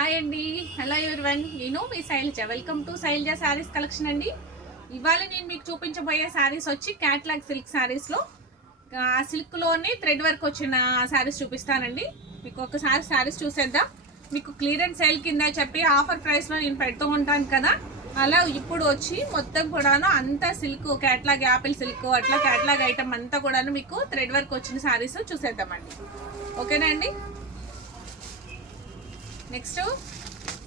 Hi అండి, hello everyone. నేను మీ Shailaja. Welcome to Shailaja sarees collection అండి. ఇవాళ నేను మీకు చూపించబోయే శారీస్ వచ్చి క్యాట్లాగ్ సిల్క్ శారీస్లో సిల్క్లోనే థ్రెడ్ వర్క్ వచ్చిన శారీస్ చూపిస్తానండి. మీకు ఒకసారి శారీస్ చూసేద్దాం. మీకు క్లియరెన్స్ సేల్ కింద చెప్పి ఆఫర్ ప్రైస్లో నేను పెడుతూ ఉంటాను కదా, అలా ఇప్పుడు వచ్చి మొత్తం కూడాను అంతా సిల్క్ క్యాట్లాగ్, యాపిల్ సిల్క్ అట్లా క్యాట్లాగ్ ఐటమ్ అంతా కూడాను మీకు థ్రెడ్ వర్క్ వచ్చిన శారీస్ చూసేద్దామండి. ఓకేనా అండి. నెక్స్ట్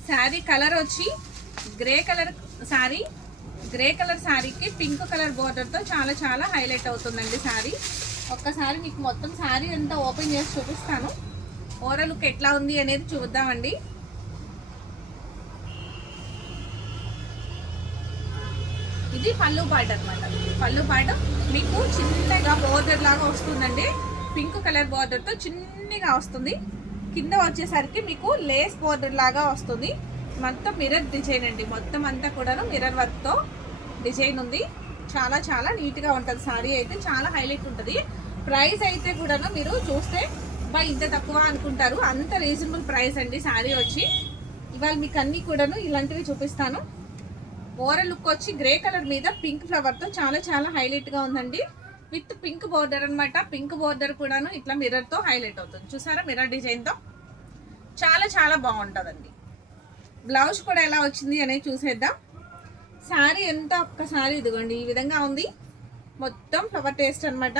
శారీ కలర్ వచ్చి grey colour sari. Grey colour శారీకి పింక్ కలర్ బోర్డర్తో చాలా చాలా హైలైట్ అవుతుందండి శారీ. ఒక్కసారి మీకు మొత్తం శారీ అంతా ఓపెన్ చేసి చూపిస్తాను. ఓవరాల్ లుక్ ఎట్లా ఉంది అనేది చూద్దామండి. ఇది పళ్ళు పార్ట్ అనమాట. పళ్ళు పార్ట్ మీకు చిన్నగా బోర్డర్ లాగా వస్తుందండి. పింక్ కలర్ బోర్డర్తో చిన్నగా వస్తుంది. కింద వచ్చేసరికి మీకు లేస్ బోర్డర్ లాగా వస్తుంది. మొత్తం మిర్రర్ డిజైన్ అండి. మొత్తం అంతా కూడాను మిర్రర్ వర్క్తో డిజైన్ ఉంది. చాలా చాలా నీట్గా ఉంటుంది శారీ. అయితే చాలా హైలైట్ ఉంటుంది. ప్రైస్ అయితే కూడాను మీరు చూస్తే ఇంత తక్కువ అనుకుంటారు. అంత రీజనబుల్ ప్రైస్ అండి శారీ వచ్చి. ఇవాళ మీకు అన్నీ కూడాను ఇలాంటివి చూపిస్తాను. ఓవరాల్ లుక్ వచ్చి గ్రే కలర్ మీద పింక్ ఫ్లవర్తో చాలా చాలా హైలైట్గా ఉందండి. విత్ పింక్ బోర్డర్ అనమాట. పింక్ బోర్డర్ కూడాను ఇట్లా మిర్రర్తో హైలైట్ అవుతుంది. చూసారా, మిర్రర్ డిజైన్తో చాలా చాలా బాగుంటుందండి. బ్లౌజ్ కూడా ఎలా వచ్చింది అనేది చూసేద్దాం. శారీ ఎంత ఒక్కసారి ఇదిగోండి ఈ విధంగా ఉంది. మొత్తం ఫ్లవర్ టేస్ట్ అనమాట.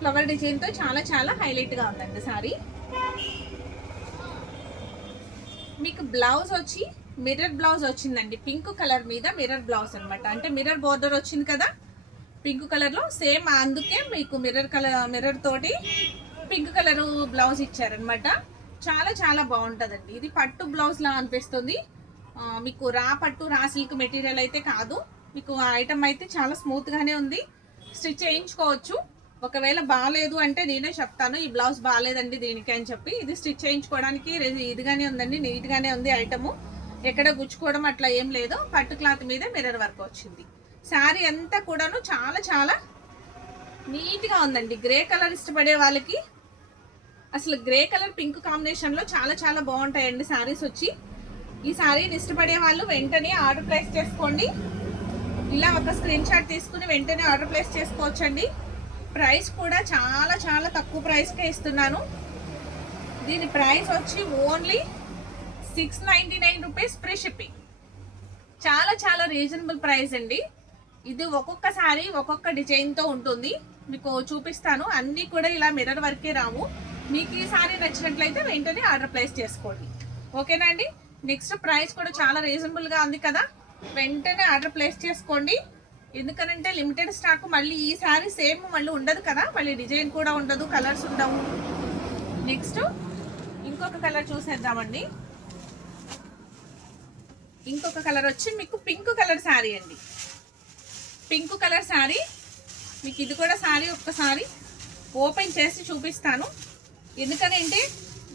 ఫ్లవర్ డిజైన్తో చాలా చాలా హైలైట్గా ఉందండి శారీ. మీకు బ్లౌజ్ వచ్చి మిర్రర్ బ్లౌజ్ వచ్చిందండి. పింక్ కలర్ మీద మిర్రర్ బ్లౌజ్ అనమాట. అంటే మిర్రర్ బోర్డర్ వచ్చింది కదా పింక్ కలర్లో, సేమ్ అందుకే మీకు మిర్రర్ తోటి పింక్ కలర్ బ్లౌజ్ ఇచ్చారనమాట. చాలా చాలా బాగుంటుందండి. ఇది పట్టు బ్లౌజ్ లా అనిపిస్తుంది. మీకు రా పట్టు రా సిల్క్ మెటీరియల్ అయితే కాదు. మీకు ఐటమ్ అయితే చాలా స్మూత్గానే ఉంది. స్టిచ్ చేయించుకోవచ్చు. ఒకవేళ బాగాలేదు అంటే నేనే చెప్తాను ఈ బ్లౌజ్ బాగాలేదండి దీనికి అని చెప్పి. ఇది స్టిచ్ చేయించుకోవడానికి ఇదిగానే ఉందండి. నీట్గానే ఉంది ఐటము. ఎక్కడ గుచ్చుకోవడం అట్లా ఏం లేదు. పట్టు క్లాత్ మీద మిర్రర్ వర్క్ వచ్చింది. శారీ అంతా కూడాను చాలా చాలా నీట్గా ఉందండి. గ్రే కలర్ ఇష్టపడే వాళ్ళకి అసలు గ్రే కలర్ పింక్ కాంబినేషన్లో చాలా చాలా బాగుంటాయండి శారీస్ వచ్చి. ఈ శారీని ఇష్టపడే వాళ్ళు వెంటనే ఆర్డర్ ప్లేస్ చేసుకోండి. ఇలా ఒక స్క్రీన్ షాట్ తీసుకుని వెంటనే ఆర్డర్ ప్లేస్ చేసుకోవచ్చండి. ప్రైస్ కూడా చాలా చాలా తక్కువ ప్రైస్కే ఇస్తున్నాను. దీని ప్రైస్ వచ్చి ఓన్లీ 699 రూపీస్ ఫ్రీ షిప్పింగ్. చాలా చాలా రీజనబుల్ ప్రైస్ అండి. ఇది ఒక్కొక్క శారీ ఒక్కొక్క డిజైన్తో ఉంటుంది. మీకు చూపిస్తాను. అన్నీ కూడా ఇలా మిర్రర్ వర్కే రావు. మీకు ఈ శారీ నచ్చినట్లయితే వెంటనే ఆర్డర్ ప్లేస్ చేసుకోండి. ఓకేనా అండి. నెక్స్ట్ ప్రైస్ కూడా చాలా రీజనబుల్గా ఉంది కదా, వెంటనే ఆర్డర్ ప్లేస్ చేసుకోండి. ఎందుకనంటే లిమిటెడ్ స్టాక్. మళ్ళీ ఈ శారీ సేమ్ మళ్ళీ ఉండదు కదా, మళ్ళీ డిజైన్ కూడా ఉండదు, కలర్స్ ఉండవు. నెక్స్ట్ ఇంకొక కలర్ చూసేద్దామండి. ఇంకొక కలర్ వచ్చి మీకు పింక్ కలర్ శారీ అండి. పింక్ కలర్ శారీ మీకు ఇది కూడా శారీ ఒక్కసారి ఓపెన్ చేసి చూపిస్తాను. ఎందుకనంటే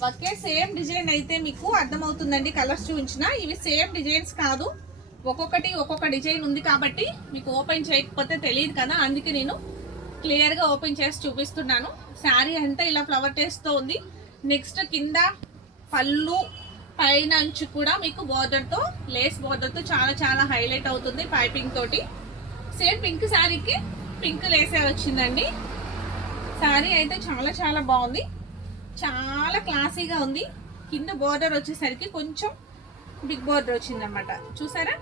ఒకే సేమ్ డిజైన్ అయితే మీకు అర్థమవుతుందండి. కలర్స్ చూపించిన ఇవి సేమ్ డిజైన్స్ కాదు, ఒక్కొక్కటి ఒక్కొక్క డిజైన్ ఉంది కాబట్టి మీకు ఓపెన్ చేయకపోతే తెలియదు కదా, అందుకే నేను క్లియర్గా ఓపెన్ చేసి చూపిస్తున్నాను. శారీ అంతా ఇలా ఫ్లవర్ టేస్ట్తో ఉంది. నెక్స్ట్ కింద పళ్ళు పైన అంచు కూడా మీకు బోర్డర్తో లేస్ బోర్డర్తో చాలా చాలా హైలైట్ అవుతుంది. పైపింగ్ తోటి సేమ్ పింక్ శారీకి పింక్ లేసే వచ్చిందండి. శారీ అయితే చాలా చాలా బాగుంది. చాలా క్లాసీగా ఉంది. కింద బోర్డర్ వచ్చేసరికి కొంచెం బిగ్ బోర్డర్ వచ్చిందనమాట. చూసారా,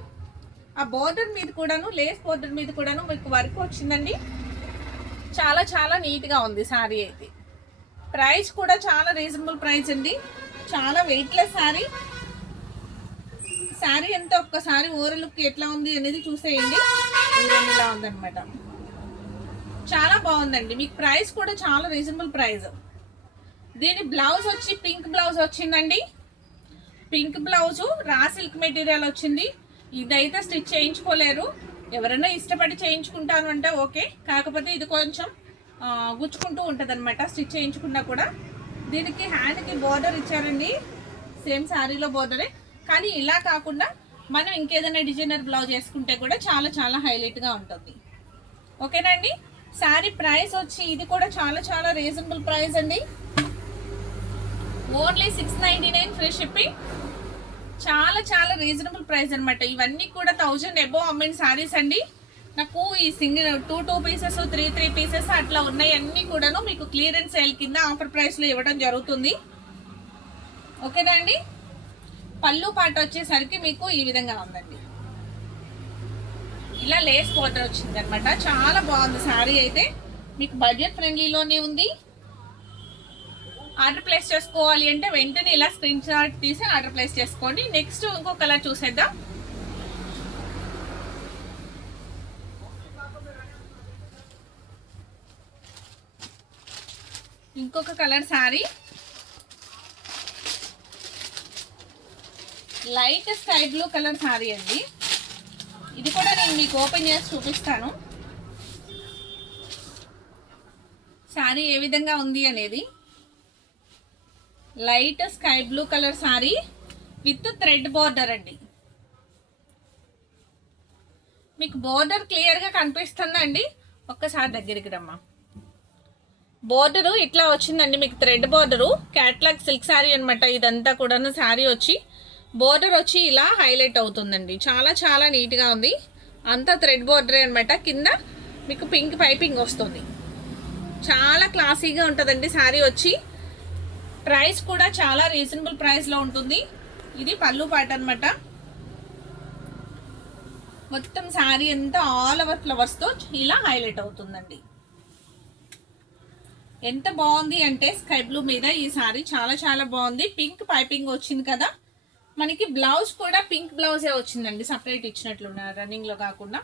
ఆ బోర్డర్ మీద కూడాను లేస్ బోర్డర్ మీద కూడాను మీకు వర్క్ వచ్చిందండి. చాలా చాలా నీట్గా ఉంది శారీ అయితే. ప్రైస్ కూడా చాలా రీజనబుల్ ప్రైస్ అండి. చాలా వెయిట్లెస్ శారీ. శారీ అంతా ఒక్కసారి ఓవరాల్ లుక్ ఎట్లా ఉంది అనేది చూసేయండి. ఇలా ఉందన్నమాట. చాలా బాగుందండి. మీకు ప్రైస్ కూడా చాలా రీజనబుల్ ప్రైస్. దీని బ్లౌజ్ వచ్చి పింక్ బ్లౌజ్ వచ్చిందండి. Pink blouse raw silk material వచ్చింది. ఇదైతే స్టిచ్ చేయించుకోలేరు. ఎవరైనా ఇష్టపడి చేయించుకుంటాను అంటే ఓకే. కాకపోతే ఇది కొంచెం గుచ్చుకుంటూ ఉంటుంది అనమాట స్టిచ్ చేయించుకున్నా కూడా. దీనికి హ్యాండ్కి బోర్డర్ ఇచ్చారండి. సేమ్ శారీలో బోర్డరే, కానీ ఇలా కాకుండా మనం ఇంకేదైనా డిజైనర్ బ్లౌజ్ వేసుకుంటే కూడా చాలా చాలా హైలైట్గా ఉంటుంది. ఓకేనా అండి. శారీ ప్రైస్ వచ్చి ఇది కూడా చాలా చాలా రీజనబుల్ ప్రైస్ అండి. Only 699 free shipping. చాలా చాలా రీజనబుల్ ప్రైస్ అనమాట. ఇవన్నీ కూడా 1000 అబోవ్ అమ్మిన శారీస్ అండి. నాకు ఈ సింగిల్ 2 పీసెస్ 3 పీసెస్ అట్లా ఉన్నాయి. అన్నీ కూడాను మీకు క్లియరెన్స్ సేల్ కింద ఆఫర్ ప్రైస్లో ఇవ్వడం జరుగుతుంది. ఓకేనా అండి. పళ్ళు పాట వచ్చేసరికి మీకు ఈ విధంగా ఉందండి. ఇలా లేస్ బోర్డర్ వచ్చింది అనమాట. చాలా బాగుంది శారీ అయితే. మీకు బడ్జెట్ ఫ్రెండ్లీలోనే ఉంది. ఆర్డర్ ప్లేస్ చేసుకోవాలి అంటే వెంటనే ఇలా స్క్రీన్ షాట్ తీసి ఆర్డర్ ప్లేస్ చేసుకోండి. నెక్స్ట్ ఇంకో కలర్ చూసేద్దాం. ఇంకొక colour sari light sky blue colour sari అండి. ఇది కూడా నేను మీకు ఓపెన్ చేసి చూపిస్తాను శారీ ఏ విధంగా ఉంది అనేది. Light sky blue colour sari with thread border అండి. మీకు బోర్డర్ క్లియర్గా కనిపిస్తుందండి. ఒక్కసారి దగ్గరికి రమ్మా. బోర్డరు ఇట్లా వచ్చిందండి మీకు thread border. Catalogue silk sari అనమాట. ఇదంతా కూడా శారీ వచ్చి బోర్డర్ వచ్చి ఇలా హైలైట్ అవుతుందండి. చాలా చాలా నీట్గా ఉంది. అంతా థ్రెడ్ బోర్డరే అనమాట. కింద మీకు పింక్ పైపింగ్ వస్తుంది. చాలా క్లాసీగా ఉంటుందండి శారీ వచ్చి. ప్రైస్ కూడా చాలా రీజనబుల్ ప్రైస్లో ఉంటుంది. ఇది పళ్ళు పాట అనమాట. మొత్తం శారీ అంతా ఆల్ ఓవర్ ఫ్లవర్స్తో ఇలా హైలైట్ అవుతుందండి. ఎంత బాగుంది అంటే స్కై బ్లూ మీద ఈ శారీ చాలా చాలా బాగుంది. పింక్ పైపింగ్ వచ్చింది కదా. మనకి బ్లౌజ్ కూడా పింక్ బ్లౌజే వచ్చిందండి. సపరేట్ ఇచ్చినట్లున్నారు రన్నింగ్లో కాకుండా.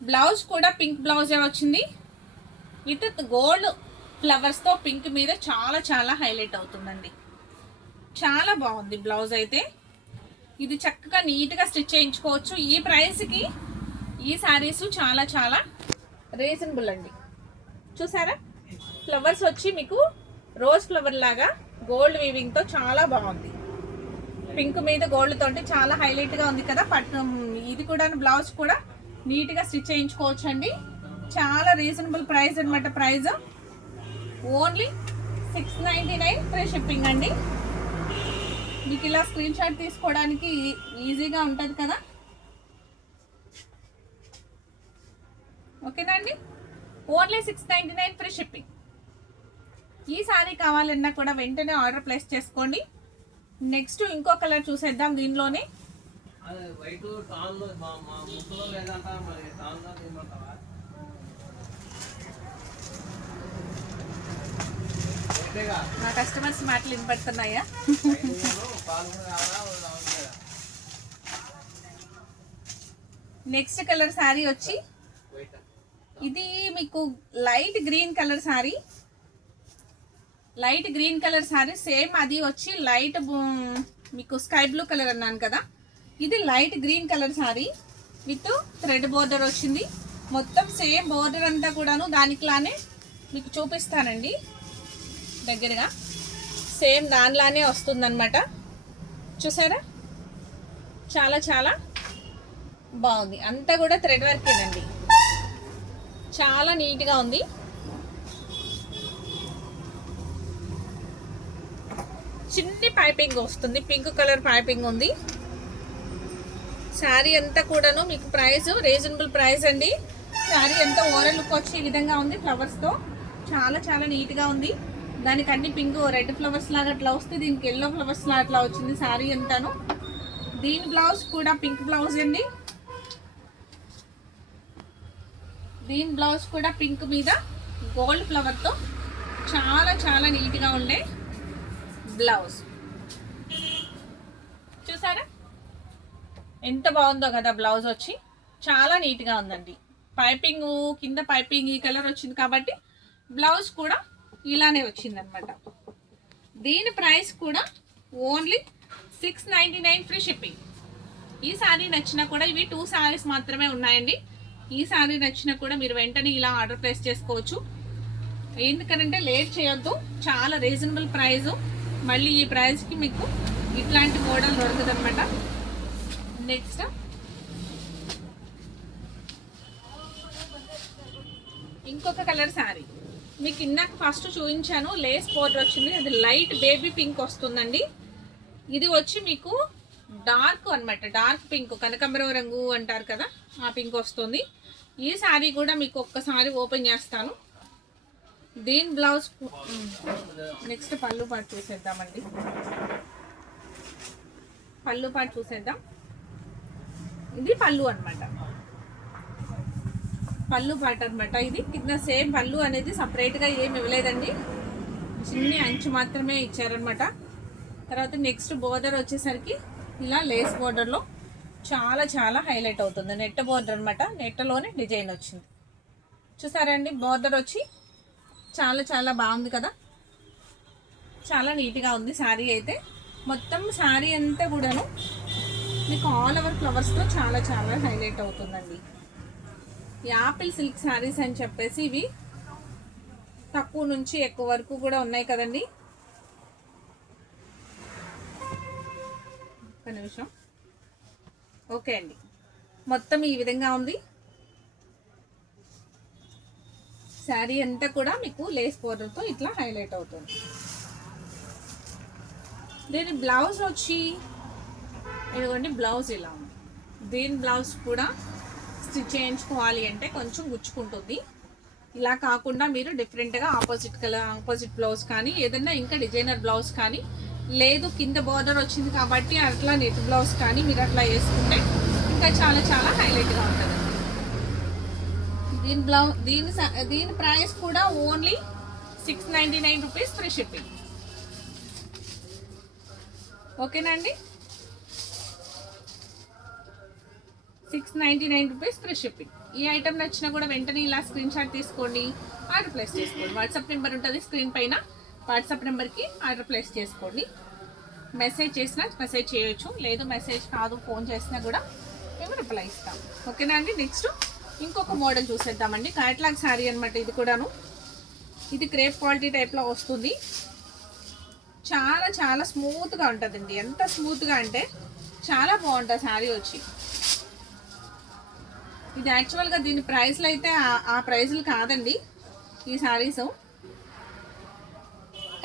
బ్లౌజ్ కూడా పింక్ బ్లౌజే వచ్చింది విత్ గోల్డ్ ఫ్లవర్స్తో పింక్ మీద చాలా చాలా హైలైట్ అవుతుందండి. చాలా బాగుంది బ్లౌజ్ అయితే. ఇది చక్కగా నీట్గా స్టిచ్ చేయించుకోవచ్చు. ఈ ప్రైస్కి ఈ శారీస్ చాలా చాలా రీజనబుల్ అండి. చూసారా ఫ్లవర్స్ వచ్చి మీకు రోజ్ ఫ్లవర్ లాగా గోల్డ్ వీవింగ్తో చాలా బాగుంది. పింక్ మీద గోల్డ్ తోటి చాలా హైలైట్గా ఉంది కదా. ఇది కూడా బ్లౌజ్ కూడా నీట్గా స్టిచ్ చేయించుకోవచ్చు అండి. చాలా రీజనబుల్ ప్రైస్ అనమాట. ప్రైస్ ఓన్లీ 699 ఫ్రీ షిప్పింగ్ అండి. మీకు ఇలా స్క్రీన్ షాట్ తీసుకోవడానికి ఈజీగా ఉంటుంది కదా. ఓకేనా అండి. Only 699 free shipping. ఈ సారీ కావాలన్నా కూడా వెంటనే ఆర్డర్ ప్లేస్ చేసుకోండి. నెక్స్ట్ ఇంకో కలర్ చూసేద్దాం. దీనిలోనే నా కస్టమర్స్ మాటలు వినపడుతున్నాయా? నెక్స్ట్ కలర్ శారీ వచ్చి ఇది మీకు light green colour sari. Light green colour sari same అది వచ్చి లైట్ మీకు స్కై బ్లూ కలర్ అన్నాను కదా. ఇది light green colour sari with thread border వచ్చింది. మొత్తం సేమ్ బోర్డర్ అంతా కూడాను దానికిలానే మీకు చూపిస్తానండి దగ్గరగా. సేమ్ దానిలానే వస్తుందన్నమాట. చూసారా చాలా చాలా బాగుంది. అంతా కూడా థ్రెడ్ వర్కేనండి. చాలా నీట్గా ఉంది. చిన్ని పైపింగ్ వస్తుంది. పింక్ కలర్ పైపింగ్ ఉంది. శారీ అంతా కూడాను మీకు ప్రైస్ రీజనబుల్ ప్రైస్ అండి. శారీ అంతా ఓవరాల్ లుక్ వచ్చి ఈ విధంగా ఉంది ఫ్లవర్స్తో. చాలా చాలా నీట్గా ఉంది. దానికి అన్ని పింక్ రెడ్ ఫ్లవర్స్ లాగా అట్లా వస్తే దీనికి ఎల్లో ఫ్లవర్స్ లాగా అట్లా వచ్చింది శారీ అంతాను. దీని బ్లౌజ్ కూడా పింక్ బ్లౌజ్ అండి. దీని బ్లౌజ్ కూడా పింక్ మీద గోల్డ్ ఫ్లవర్తో చాలా చాలా నీట్గా ఉండే బ్లౌజ్. చూసారా ఎంత బాగుందో కదా. బ్లౌజ్ వచ్చి చాలా నీట్గా ఉందండి. పైపింగ్ కింద పైపింగ్ ఈ కలర్ వచ్చింది కాబట్టి బ్లౌజ్ కూడా ఇలానే వచ్చిందనమాట. దీని ప్రైస్ కూడా ఓన్లీ 699 ఫ్రీ షిప్పింగ్. ఈ శారీ నచ్చినా కూడా ఇవి 2 శారీస్ మాత్రమే ఉన్నాయండి. ఈ శారీ నచ్చినా కూడా మీరు వెంటనే ఇలా ఆర్డర్ ప్లేస్ చేసుకోవచ్చు. ఎందుకంటే లేట్ చేయొద్దు. చాలా రీజనబుల్ ప్రైస్. మళ్ళీ ఈ ప్రైస్కి మీకు ఇట్లాంటి మోడల్ దొరుకుతుంది అనమాట. నెక్స్ట్ ఇంకొక కలర్ శారీ మీకు ఇందాక ఫస్ట్ చూపించాను. లేస్ బోర్డర్ వచ్చింది. అది లైట్ బేబీ పింక్ వస్తుందండి. ఇది వచ్చి మీకు డార్క్ అన్నమాట, డార్క్ పింక్, కనకాంబరం రంగు అంటారు కదా ఆ పింక్ వస్తుంది. ఈ శారీ కూడా మీకు ఒక్కసారి ఓపెన్ చేస్తాను. దీని బ్లౌజ్ నెక్స్ట్ పళ్ళు పాటు చూసేద్దామండి. పళ్ళు పాటు చూసేద్దాం. ఇది పళ్ళు అన్నమాట, పళ్ళు పాట అనమాట. ఇది కింద సేమ్ పళ్ళు అనేది సపరేట్గా ఏమి ఇవ్వలేదండి, చిన్ని అంచు మాత్రమే ఇచ్చారనమాట. తర్వాత నెక్స్ట్ బోర్డర్ వచ్చేసరికి ఇలా లేస్ బోర్డర్లో చాలా చాలా హైలైట్ అవుతుంది. నెట్ బోర్డర్ అనమాట, నెట్టలోనే డిజైన్ వచ్చింది. చూసారండి బోర్డర్ వచ్చి చాలా చాలా బాగుంది కదా, చాలా నీట్గా ఉంది శారీ అయితే. మొత్తం శారీ అంతా కూడాను మీకు ఆల్ ఓవర్ ఫ్లవర్స్తో చాలా చాలా హైలైట్ అవుతుందండి. యాపిల్ సిల్క్ శారీస్ అని చెప్పేసి ఇవి తక్కువ నుంచి ఎక్కువ వరకు కూడా ఉన్నాయి కదండి. ఒక్క నిమిషం. ఓకే అండి, మొత్తం ఈ విధంగా ఉంది శారీ అంతా కూడా మీకు లేస్ బోర్డర్తో ఇట్లా హైలైట్ అవుతుంది. దీని బ్లౌజ్ వచ్చి ఇదిగోండి, బ్లౌజ్ ఇలా ఉంది. దీని బ్లౌజ్ కూడా స్టిచ్ చేయించుకోవాలి అంటే కొంచెం గుచ్చుకుంటుంది. ఇలా కాకుండా మీరు డిఫరెంట్గా ఆపోజిట్ బ్లౌజ్ కానీ ఏదైనా ఇంకా డిజైనర్ బ్లౌజ్ కానీ, లేదు కింద బార్డర్ వచ్చింది కాబట్టి అట్లా నెట్ బ్లౌజ్ కానీ మీరు అట్లా వేసుకుంటే ఇంకా చాలా చాలా హైలైట్గా ఉంటుంది. దీని ప్రైస్ కూడా ఓన్లీ 699 రూపీస్ ఫ్రీ షిప్పింగ్. ఓకేనా అండి, 699 రూపీస్ ఫ్రీ షిప్పింగ్. ఈ ఐటమ్ నచ్చినా కూడా వెంటనే ఇలా స్క్రీన్ షాట్ తీసుకోండి, ఆర్డర్ ప్లేస్ చేసుకోండి. వాట్సాప్ నెంబర్ ఉంటుంది స్క్రీన్ పైన, వాట్సాప్ నెంబర్కి ఆర్డర్ ప్లేస్ చేసుకోండి. మెసేజ్ చేసినా మెసేజ్ చేయొచ్చు, లేదు మెసేజ్ కాదు ఫోన్ చేసినా కూడా మేము రిప్లై ఇస్తాం. ఓకేనా అండి. నెక్స్ట్ ఇంకొక మోడల్ చూసేద్దామండి. క్యాట్లాగ్ శారీ అనమాట ఇది కూడాను. ఇది క్రేప్ క్వాలిటీ టైప్లో వస్తుంది. చాలా చాలా స్మూత్గా ఉంటుందండి, ఎంత స్మూత్గా అంటే చాలా బాగుంటుంది శారీ వచ్చి. ఇది యాక్చువల్గా దీని ప్రైస్లు అయితే ఆ ప్రైజులు కాదండి ఈ శారీస్,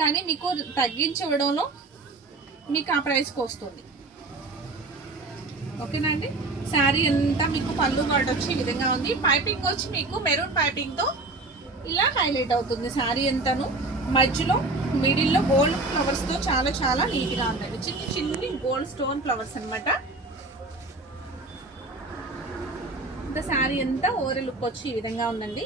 కానీ మీకు తగ్గించడంలో మీకు ఆ ప్రైస్కి వస్తుంది. ఓకేనా అండి. శారీ అంతా మీకు పళ్ళు పాటు వచ్చి ఈ విధంగా ఉంది. పైపింగ్ వచ్చి మీకు మెరూన్ పైపింగ్తో ఇలా హైలైట్ అవుతుంది శారీ అంతాను. మధ్యలో మిడిల్లో గోల్డ్ ఫ్లవర్స్తో చాలా చాలా నీట్గా ఉందండి. చిన్ని చిన్ని గోల్డ్ స్టోన్ ఫ్లవర్స్ అనమాట. ఇంకా శారీ అంతా ఓవర్ లుక్ వచ్చి ఈ విధంగా ఉందండి.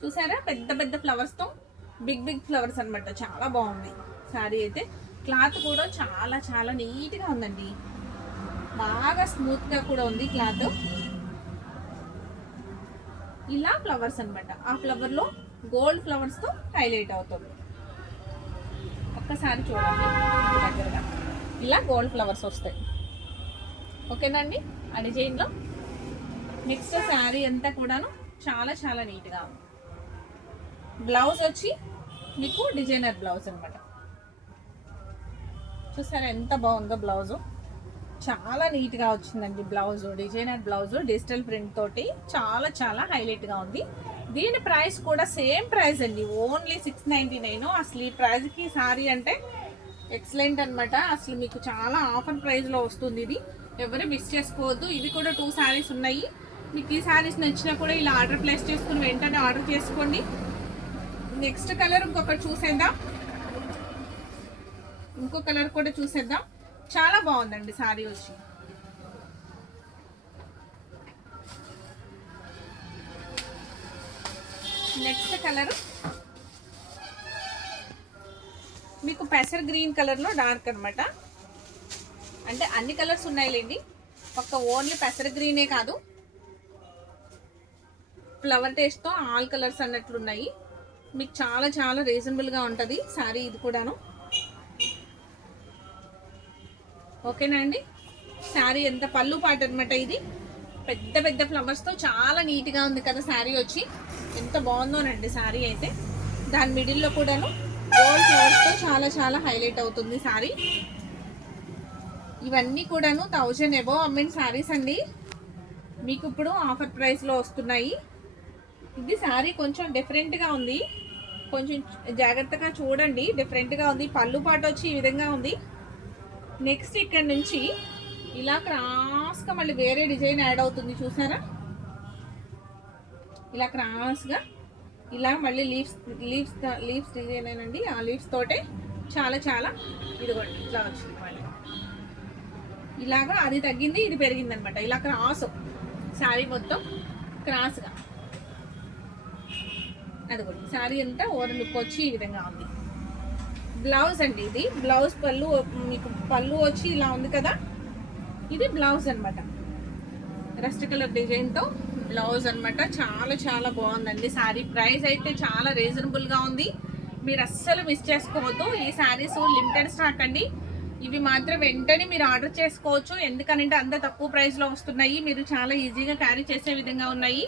చూసారా, పెద్ద పెద్ద ఫ్లవర్స్తో బిగ్ ఫ్లవర్స్ అనమాట. చాలా బాగుంది శారీ అయితే. క్లాత్ కూడా చాలా చాలా నీట్గా ఉందండి, బాగా స్మూత్గా కూడా ఉంది క్లాత్. ఇలా ఫ్లవర్స్ అనమాట, ఆ ఫ్లవర్లో గోల్డ్ ఫ్లవర్స్తో హైలైట్ అవుతుంది. ఒక్కసారి చూడండి దగ్గరగా, ఇలా గోల్డ్ ఫ్లవర్స్ వస్తాయి. ఓకేనండి. ఆ డిజైన్లో నెక్స్ట్ శారీ అంతా కూడాను చాలా చాలా నీట్గా ఉంది. బ్లౌజ్ వచ్చి మీకు డిజైనర్ బ్లౌజ్ అనమాట. చూసారా ఎంత బాగుందో బ్లౌజు, చాలా నీట్గా వచ్చిందండి blouse. Designer blouse digital print తోటి చాలా చాలా హైలైట్గా ఉంది. దీని ప్రైస్ కూడా సేమ్ ప్రైస్ అండి, ఓన్లీ 699. అసలు ఈ ప్రైస్కి శారీ అంటే ఎక్సలెంట్ అనమాట. అసలు మీకు చాలా ఆఫర్ ప్రైస్లో వస్తుంది. ఇది ఎవరు మిస్ చేసుకోవద్దు. ఇది కూడా 2 శారీస్ ఉన్నాయి. మీకు ఈ శారీస్ నచ్చినా కూడా ఇలా ఆర్డర్ ప్లేస్ చేసుకుని వెంటనే ఆర్డర్ చేసుకోండి. నెక్స్ట్ కలర్ ఇంకొకటి చూసేద్దాం. ఇంకో కలర్ కూడా చూసేద్దాం. చాలా బాగుందండి శారీ వచ్చి. నెక్స్ట్ కలర్ మీకు పెసర్ గ్రీన్ కలర్లో డార్క్ అనమాట. అంటే అన్ని కలర్స్ ఉన్నాయిలేండి, ఒక్క ఓన్లీ పెసర్ గ్రీనే కాదు, ఫ్లవర్ టేస్ట్తో ఆల్ కలర్స్ అన్నట్లున్నాయి. మీకు చాలా చాలా రీజనబుల్గా ఉంటుంది శారీ ఇది కూడాను. ఓకేనా అండి. శారీ ఎంత పళ్ళు పాట అనమాట. ఇది పెద్ద పెద్ద ఫ్లవర్స్తో చాలా నీట్గా ఉంది కదా శారీ వచ్చి, ఎంత బాగుందోనండి శారీ అయితే. దాని మిడిల్లో కూడాను గోల్డ్ ఫ్లవర్స్తో చాలా చాలా హైలైట్ అవుతుంది శారీ. ఇవన్నీ కూడాను 1000 అబోవ్ అమ్మిన శారీస్ అండి, మీకు ఇప్పుడు ఆఫర్ ప్రైస్లో వస్తున్నాయి. ఇది శారీ కొంచెం డిఫరెంట్గా ఉంది, కొంచెం జాగ్రత్తగా చూడండి, డిఫరెంట్గా ఉంది. పళ్ళు పాటు వచ్చి ఈ విధంగా ఉంది. నెక్స్ట్ ఇక్కడ నుంచి ఇలా క్రాస్గా మళ్ళీ వేరే డిజైన్ యాడ్ అవుతుంది, చూసారా? ఇలా క్రాస్గా ఇలా మళ్ళీ లీవ్స్ డిజైన్ అండి. ఆ లీవ్స్ తోటే చాలా చాలా ఇదిగోండి ఇట్లా వచ్చింది. మళ్ళీ ఇలాగా అది తగ్గింది, ఇది పెరిగింది అనమాట. ఇలా క్రాస్ శారీ మొత్తం క్రాస్గా అదిగోండి. శారీ అంతా ఓవర్ లుక్ వచ్చి ఈ విధంగా ఉంది. బ్లౌజ్ అండి, ఇది బ్లౌజ్ పళ్ళు మీకు పళ్ళు వచ్చి ఇలా ఉంది కదా, ఇది బ్లౌజ్ అనమాట. రస్ట్ కలర్ డిజైన్తో బ్లౌజ్ అనమాట. చాలా చాలా బాగుందండి శారీ. ప్రైస్ అయితే చాలా రీజనబుల్గా ఉంది, మీరు అస్సలు మిస్ చేసుకోవద్దు. ఈ శారీస్ లిమిటెడ్ స్టాక్ అండి, ఇవి మాత్రం వెంటనే మీరు ఆర్డర్ చేసుకోవచ్చు. ఎందుకనంటే అంత తక్కువ ప్రైస్లో వస్తున్నాయి, మీరు చాలా ఈజీగా క్యారీ చేసే విధంగా ఉన్నాయి.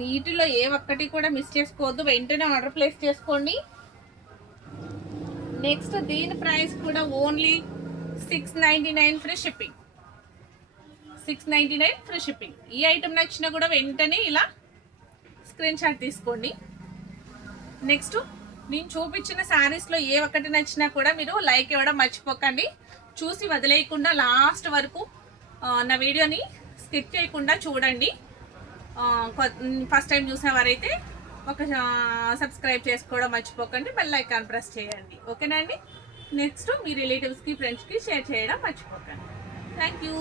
వీటిలో ఏ ఒక్కటి కూడా మిస్ చేసుకోవద్దు, వెంటనే ఆర్డర్ ప్లేస్ చేసుకోండి. నెక్స్ట్ దీని ప్రైస్ కూడా only 699 free shipping. 699 free shipping. ఈ ఐటమ్ నచ్చినా కూడా వెంటనే ఇలా స్క్రీన్ షాట్ తీసుకోండి. నెక్స్ట్ నేను చూపించిన శారీస్లో ఏ ఒక్కటి నచ్చినా కూడా మీరు లైక్ ఇవ్వడం మర్చిపోకండి. చూసి వదిలేయకుండా లాస్ట్ వరకు నా వీడియోని స్కిప్ చేయకుండా చూడండి. ఫస్ట్ టైం చూసిన వారైతే ఒక సబ్స్క్రైబ్ చేసుకోవడం మర్చిపోకండి, బెల్ ఐకాన్ ప్రెస్ చేయండి. ఓకేనా అండి? నెక్స్ట్ మీ రిలేటివ్స్కి ఫ్రెండ్స్కి షేర్ చేయడం మర్చిపోకండి. Thank you.